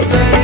say.